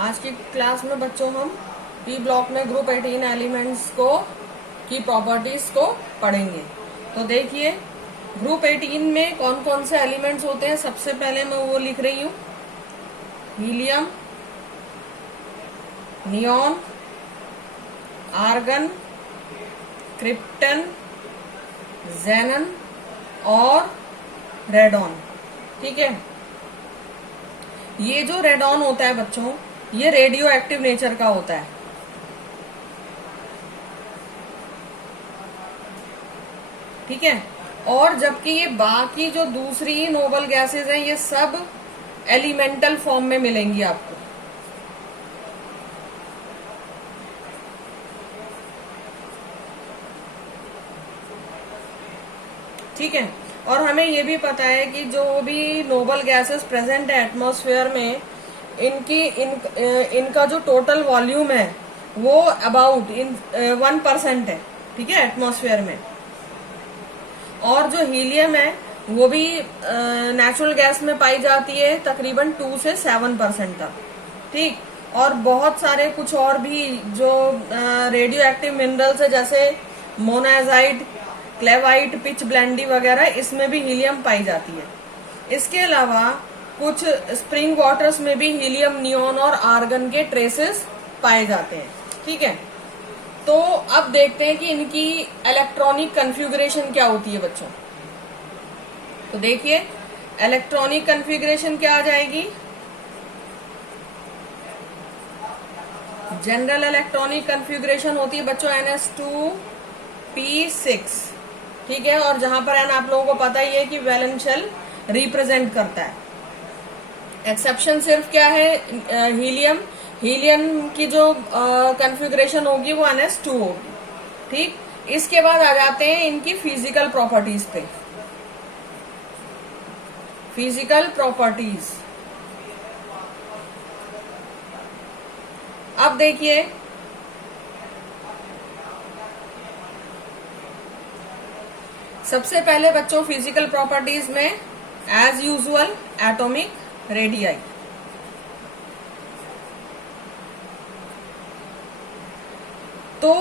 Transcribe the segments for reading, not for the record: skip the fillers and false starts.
आज की क्लास में बच्चों हम पी ब्लॉक में ग्रुप 18 एलिमेंट्स को की प्रॉपर्टीज को पढ़ेंगे। तो देखिए ग्रुप 18 में कौन कौन से एलिमेंट्स होते हैं। सबसे पहले मैं वो लिख रही हूँ, हीलियम, नियॉन, आर्गन, क्रिप्टन, ज़ेनन और रेडॉन। ठीक है, ये जो रेडॉन होता है बच्चों, ये रेडियो एक्टिव नेचर का होता है। ठीक है, और जबकि ये बाकी जो दूसरी नोबल गैसेस हैं ये सब एलिमेंटल फॉर्म में मिलेंगी आपको। ठीक है, और हमें ये भी पता है कि जो भी नोबल गैसेस प्रेजेंट है एटमॉस्फेयर में, इनका जो टोटल वॉल्यूम है वो अबाउट 1% है। ठीक है, एटमॉस्फेयर में। और जो हीलियम है वो भी नेचुरल गैस में पाई जाती है तकरीबन 2 से 7% तक। ठीक, और बहुत सारे कुछ और भी जो रेडियो एक्टिव मिनरल्स है जैसे मोनाजाइट, क्लेवाइट, पिच ब्लेंडी वगैरह, इसमें भी हीलियम पाई जाती है। इसके अलावा कुछ स्प्रिंग वाटर्स में भी हीलियम, नियॉन और आर्गन के ट्रेसेस पाए जाते हैं। ठीक है, तो अब देखते हैं कि इनकी इलेक्ट्रॉनिक कन्फिगरेशन क्या होती है बच्चों। तो देखिए इलेक्ट्रॉनिक कन्फिगरेशन क्या आ जाएगी। जनरल इलेक्ट्रॉनिक कन्फिगरेशन होती है बच्चों NS2P6। ठीक है, और जहां पर N आप लोगों को पता ही है कि वैलेंस शेल रिप्रेजेंट करता है। एक्सेप्शन सिर्फ क्या है, हीलियम की जो कन्फिगरेशन होगी वो NS2 होगी। ठीक, इसके बाद आ जाते हैं इनकी फिजिकल प्रॉपर्टीज पे। फिजिकल प्रॉपर्टीज, अब देखिए सबसे पहले बच्चों फिजिकल प्रॉपर्टीज में एज यूजुअल एटॉमिक रेडियाई। तो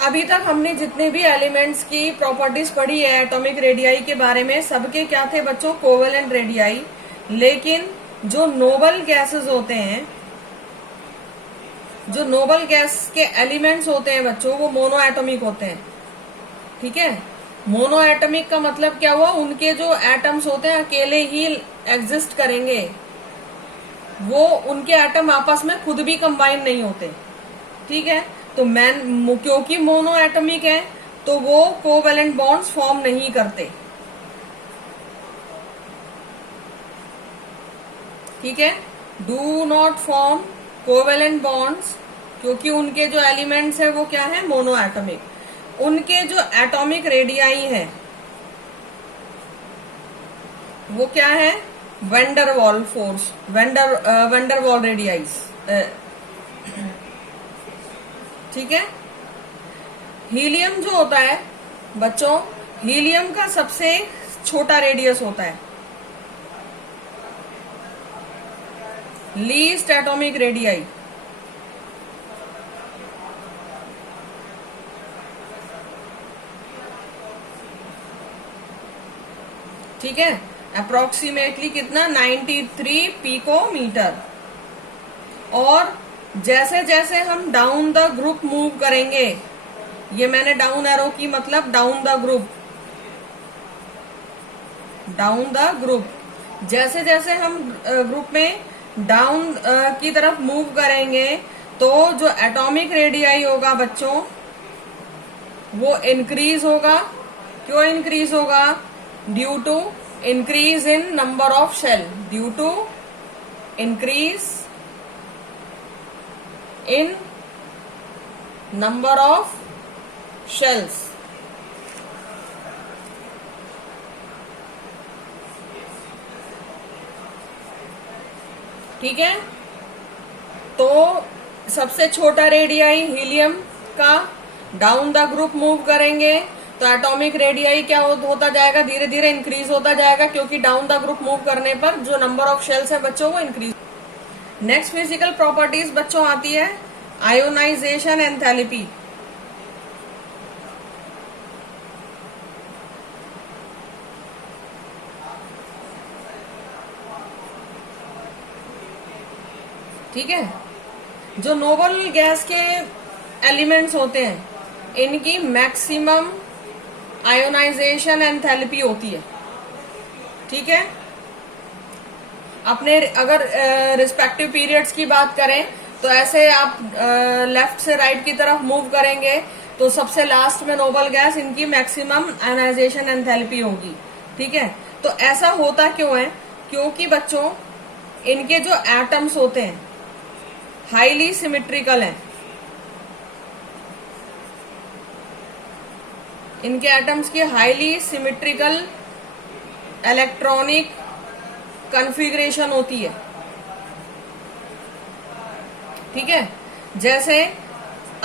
अभी तक हमने जितने भी एलिमेंट्स की प्रॉपर्टीज पढ़ी है एटॉमिक रेडियाई के बारे में, सबके क्या थे बच्चों, कोवेलेंट रेडियाई। लेकिन जो नोबल गैसेस होते हैं, जो नोबल गैस के एलिमेंट्स होते हैं बच्चों, वो मोनो एटॉमिक होते हैं। ठीक है, मोनो एटॉमिक का मतलब क्या हुआ, उनके जो एटम्स होते हैं अकेले ही एग्जिस्ट करेंगे, वो उनके एटम आपस में खुद भी कंबाइन नहीं होते। ठीक है, तो क्योंकि मोनो एटॉमिक है तो वो कोवेलेंट बॉन्ड्स फॉर्म नहीं करते। ठीक है, do not form covalent bonds, क्योंकि उनके जो एलिमेंट्स है वो क्या है, मोनो एटॉमिक। उनके जो एटॉमिक रेडियाई है वो क्या है, वेंडरवॉल फोर्स, वेंडरवॉल रेडियाई। ठीक है, हीलियम जो होता है बच्चों, हीलियम का सबसे छोटा रेडियस होता है, लीस्ट एटॉमिक रेडियाई। ठीक है, अप्रोक्सीमेटली कितना, 93 पिकोमीटर। और जैसे जैसे हम डाउन द ग्रुप मूव करेंगे, ये मैंने डाउन एरो की मतलब down the group, down the group, जैसे जैसे हम ग्रुप में डाउन की तरफ मूव करेंगे तो जो एटॉमिक रेडियाई होगा बच्चों वो इंक्रीज होगा। क्यों इंक्रीज होगा, due to increase in number of shell, due to increase in number of shells. ठीक है, तो सबसे छोटा रेडियाई हीलियम का, डाउन द ग्रुप मूव करेंगे तो एटॉमिक रेडियाई क्या होता जाएगा, धीरे धीरे इंक्रीज होता जाएगा, क्योंकि डाउन द ग्रुप मूव करने पर जो नंबर ऑफ शेल्स है बच्चों वो इंक्रीज। नेक्स्ट फिजिकल प्रॉपर्टीज बच्चों आती है आयोनाइजेशन एंथैल्पी। ठीक है, जो नोबल गैस के एलिमेंट्स होते हैं इनकी मैक्सिमम आयोनाइजेशन एंथैल्पी होती है। ठीक है, अपने अगर रिस्पेक्टिव पीरियड्स की बात करें तो ऐसे आप लेफ्ट से राइट की तरफ मूव करेंगे तो सबसे लास्ट में नोबल गैस इनकी मैक्सिमम आयोनाइजेशन एंथैल्पी होगी। ठीक है, तो ऐसा होता क्यों है? क्योंकि बच्चों इनके जो एटम्स होते हैं हाईली सिमेट्रिकल हैं। इनके एटम्स की हाईली सिमेट्रिकल इलेक्ट्रॉनिक कॉन्फ़िगरेशन होती है। ठीक है, जैसे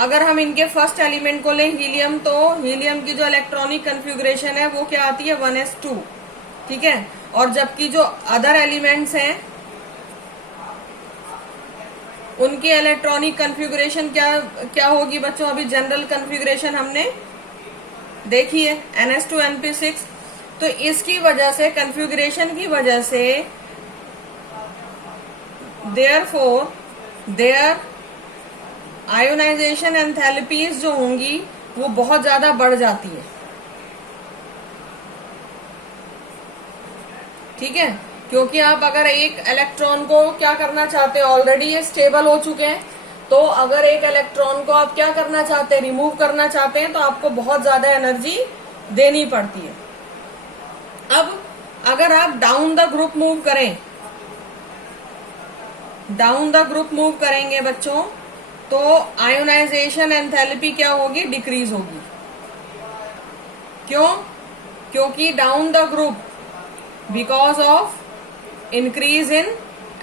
अगर हम इनके फर्स्ट एलिमेंट को लें हीलियम, तो हीलियम की जो इलेक्ट्रॉनिक कॉन्फ़िगरेशन है वो क्या आती है 1s2। ठीक है, और जबकि जो अदर एलिमेंट्स हैं उनकी इलेक्ट्रॉनिक कॉन्फ़िगरेशन क्या होगी बच्चों? अभी जनरल कॉन्फ़िगरेशन हमने देखी है NS2 NP6। तो इसकी वजह से, कॉन्फ़िगरेशन की वजह से देयर आयोनाइजेशन एंथैल्पीज जो होंगी वो बहुत ज्यादा बढ़ जाती है। ठीक है, क्योंकि आप अगर एक इलेक्ट्रॉन को क्या करना चाहते हैं, ऑलरेडी ये स्टेबल हो चुके हैं, तो अगर एक इलेक्ट्रॉन को आप क्या करना चाहते हैं, रिमूव करना चाहते हैं, तो आपको बहुत ज्यादा एनर्जी देनी पड़ती है। अब अगर आप डाउन द ग्रुप मूव करें, डाउन द ग्रुप मूव करेंगे बच्चों, तो आयोनाइजेशन एंथैल्पी क्या होगी? डिक्रीज होगी। क्यों? क्योंकि down the group because of increase in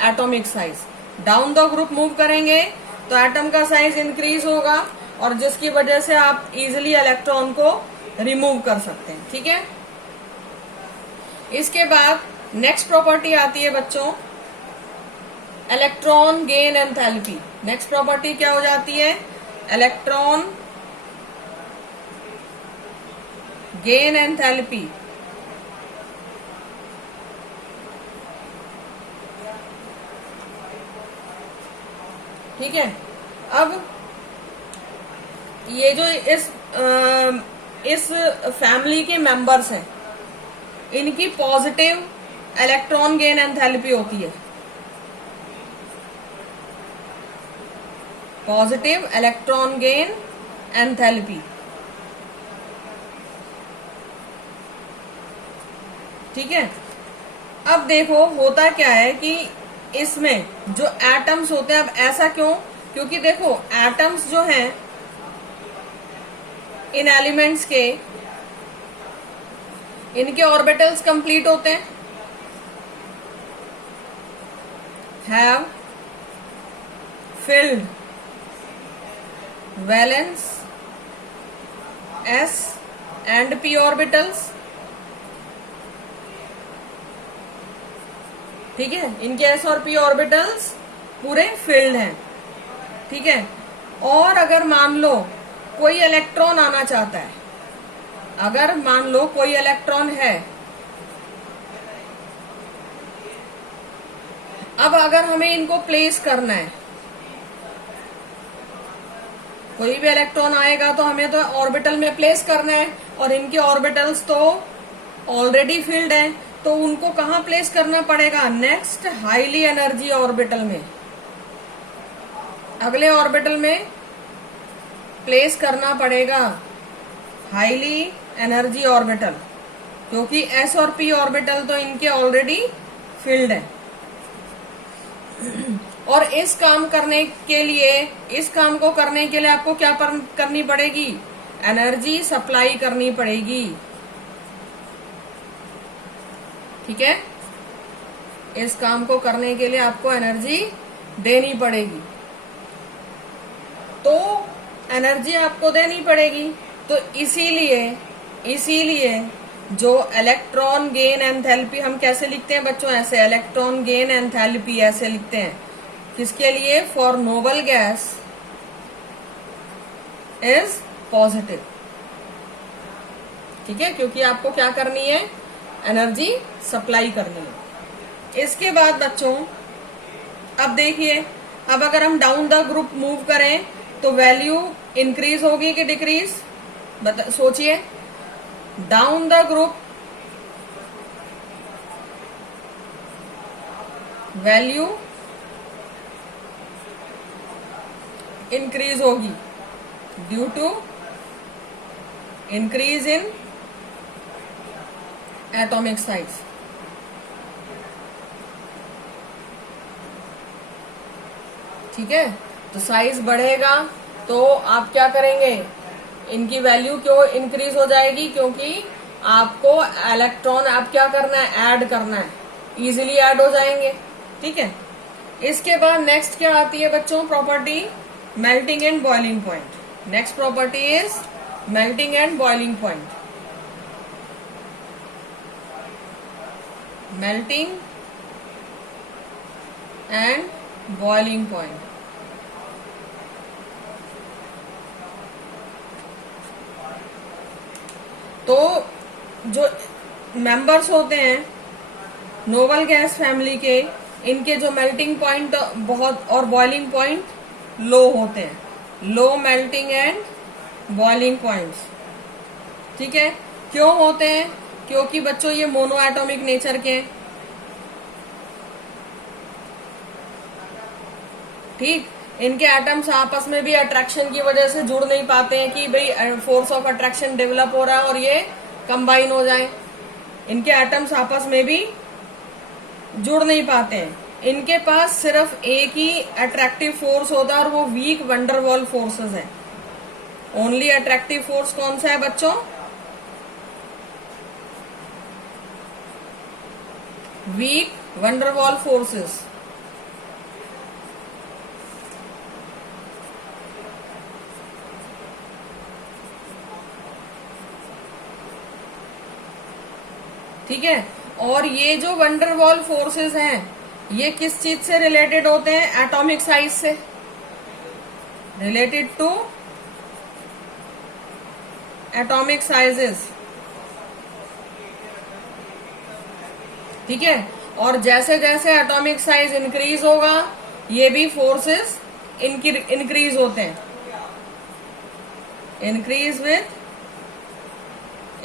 atomic size. Down the group move करेंगे तो एटम का साइज इंक्रीज होगा और जिसकी वजह से आप इजिली इलेक्ट्रॉन को रिमूव कर सकते हैं। ठीक है, इसके बाद नेक्स्ट प्रॉपर्टी आती है बच्चों electron gain enthalpy. Next property क्या हो जाती है? Electron gain enthalpy. ठीक है, अब ये जो इस फैमिली के मेंबर्स हैं इनकी पॉजिटिव इलेक्ट्रॉन गेन एंथैल्पी होती है। Positive electron gain enthalpy. ठीक है, अब देखो होता क्या है कि इसमें जो एटम्स होते हैं, अब ऐसा क्यों? क्योंकि देखो एटम्स जो हैं इन एलिमेंट्स के, इनके ऑर्बिटल्स कंप्लीट होते हैं, have filled valence s and p orbitals. ठीक है, इनके s और p ऑर्बिटल्स पूरे फिल्ड हैं। ठीक है, और अगर मान लो कोई इलेक्ट्रॉन आना चाहता है, अगर मान लो कोई इलेक्ट्रॉन है, अब अगर हमें इनको प्लेस करना है, कोई भी इलेक्ट्रॉन आएगा तो हमें तो ऑर्बिटल में प्लेस करना है और इनके ऑर्बिटल्स तो ऑलरेडी फिल्ड हैं, तो उनको कहाँ प्लेस करना पड़ेगा? नेक्स्ट हाईली एनर्जी ऑर्बिटल में, अगले ऑर्बिटल में प्लेस करना पड़ेगा हाईली एनर्जी ऑर्बिटल, क्योंकि s और p ऑर्बिटल तो इनके ऑलरेडी फिल्ड है। और इस काम को करने के लिए आपको क्या करनी पड़ेगी? एनर्जी सप्लाई करनी पड़ेगी। ठीक है, इस काम को करने के लिए आपको एनर्जी देनी पड़ेगी, तो एनर्जी आपको देनी पड़ेगी। तो इसीलिए जो इलेक्ट्रॉन गेन एंथैल्पी हम कैसे लिखते हैं बच्चों? ऐसे, इलेक्ट्रॉन गेन एंथैल्पी ऐसे लिखते हैं। किसके लिए? For noble gas is positive. ठीक है, क्योंकि आपको क्या करनी है? एनर्जी सप्लाई करनी है। इसके बाद बच्चों अब देखिए, अब अगर हम डाउन द ग्रुप मूव करें तो वैल्यू इंक्रीज होगी कि डिक्रीज? सोचिए, down the group value increase होगी due to increase in atomic size. ठीक है, तो साइज बढ़ेगा तो आप क्या करेंगे? इनकी वैल्यू क्यों इंक्रीज हो जाएगी? क्योंकि आपको इलेक्ट्रॉन आप क्या करना है? ऐड करना है, इजीली ऐड हो जाएंगे। ठीक है, इसके बाद नेक्स्ट क्या आती है बच्चों? Property melting and boiling point. Next property is melting and boiling point. Melting and boiling point. तो जो मेंबर्स होते हैं नोबल गैस फैमिली के, इनके जो मेल्टिंग पॉइंट बहुत और बॉइलिंग पॉइंट लो होते हैं। Low melting and boiling points. ठीक है, क्यों होते हैं? क्योंकि बच्चों ये मोनो एटॉमिक नेचर के। ठीक, इनके एटम्स आपस में भी अट्रैक्शन की वजह से जुड़ नहीं पाते हैं कि भाई फोर्स ऑफ अट्रैक्शन डेवलप हो रहा है और ये कंबाइन हो जाए। इनके एटम्स आपस में भी जुड़ नहीं पाते हैं। इनके पास सिर्फ एक ही अट्रैक्टिव फोर्स होता है और वो वीक वंडरवॉल फोर्सेस है। ओनली अट्रैक्टिव फोर्स कौन सा है बच्चों? Weak van der Waals forces. ठीक है, और ये जो वंडरवॉल फोर्सेस हैं ये किस चीज से रिलेटेड होते हैं? एटॉमिक साइज से। Related to atomic sizes. ठीक है, और जैसे जैसे एटॉमिक साइज इंक्रीज होगा ये भी फोर्सेस इंक्रीज होते हैं। Increase with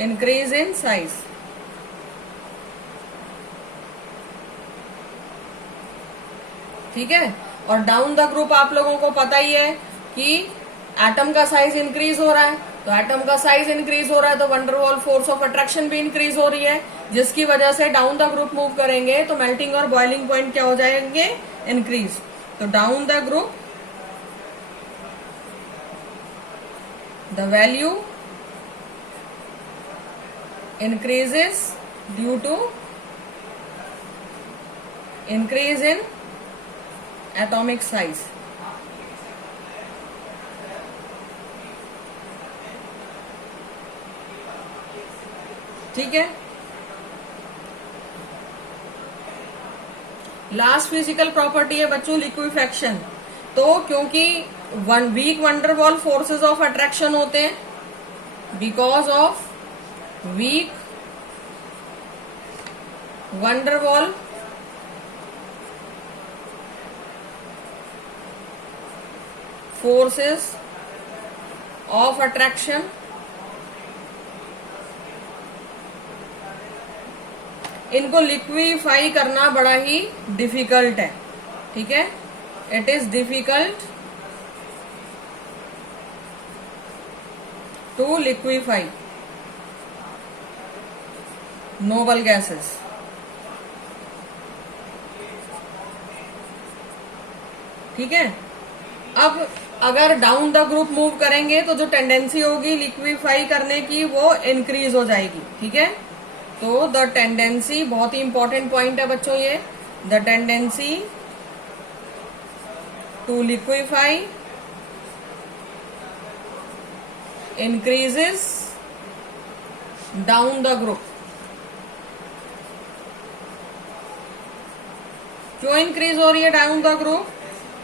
increase in size. ठीक है, और डाउन द ग्रुप आप लोगों को पता ही है कि एटम का साइज इंक्रीज हो रहा है, तो एटम का साइज इंक्रीज हो रहा है तो वंडरवॉल फोर्स ऑफ अट्रैक्शन भी इंक्रीज हो रही है, जिसकी वजह से डाउन द ग्रुप मूव करेंगे तो मेल्टिंग और बॉइलिंग पॉइंट क्या हो जाएंगे? इंक्रीज। तो down the group the value increases due to increase in atomic size. ठीक है, लास्ट फिजिकल प्रॉपर्टी है बच्चों लिक्विफेक्शन। तो क्योंकि weak van der Waals forces of attraction होते हैं, because of weak van der Waals forces of attraction, इनको लिक्विफाई करना बड़ा ही डिफिकल्ट है। ठीक है, it is difficult to liquefy noble gases. ठीक है, अब अगर डाउन द ग्रुप मूव करेंगे तो जो टेंडेंसी होगी लिक्विफाई करने की वो इंक्रीज हो जाएगी। ठीक है, तो द टेंडेंसी बहुत ही इंपॉर्टेंट पॉइंट है बच्चों ये। The tendency to liquefy increases down the group. क्यों इंक्रीज हो रही है डाउन द ग्रुप?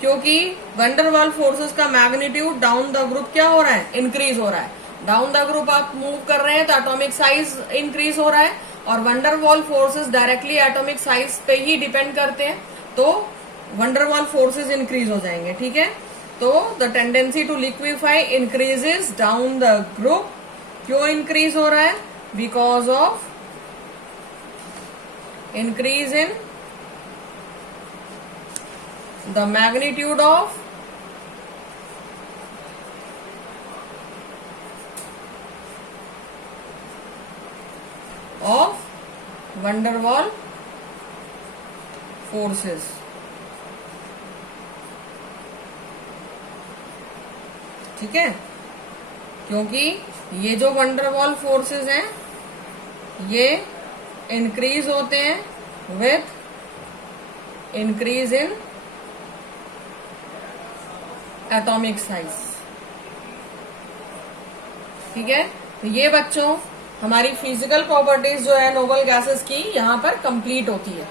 क्योंकि वंडरवाल फोर्सेस का मैग्नीट्यूड डाउन द ग्रुप क्या हो रहा है, इंक्रीज हो रहा है। डाउन द ग्रुप आप मूव कर रहे हैं तो एटॉमिक साइज इंक्रीज हो रहा है, और van der Waals forces directly atomic size पे ही डिपेंड करते हैं, तो वंडरवाल फोर्सेस इंक्रीज हो जाएंगे। ठीक है, तो the tendency to liquefy increases down the group. क्यों इंक्रीज हो रहा है? Because of increase in the magnitude of van der Waal forces। ठीक है, क्योंकि ये जो van der Waal फोर्सेस हैं ये इंक्रीज होते हैं with increase in atomic size. ठीक है, तो ये बच्चों हमारी फिजिकल प्रॉपर्टीज जो है नोबल गैसेस की यहाँ पर कंप्लीट होती है।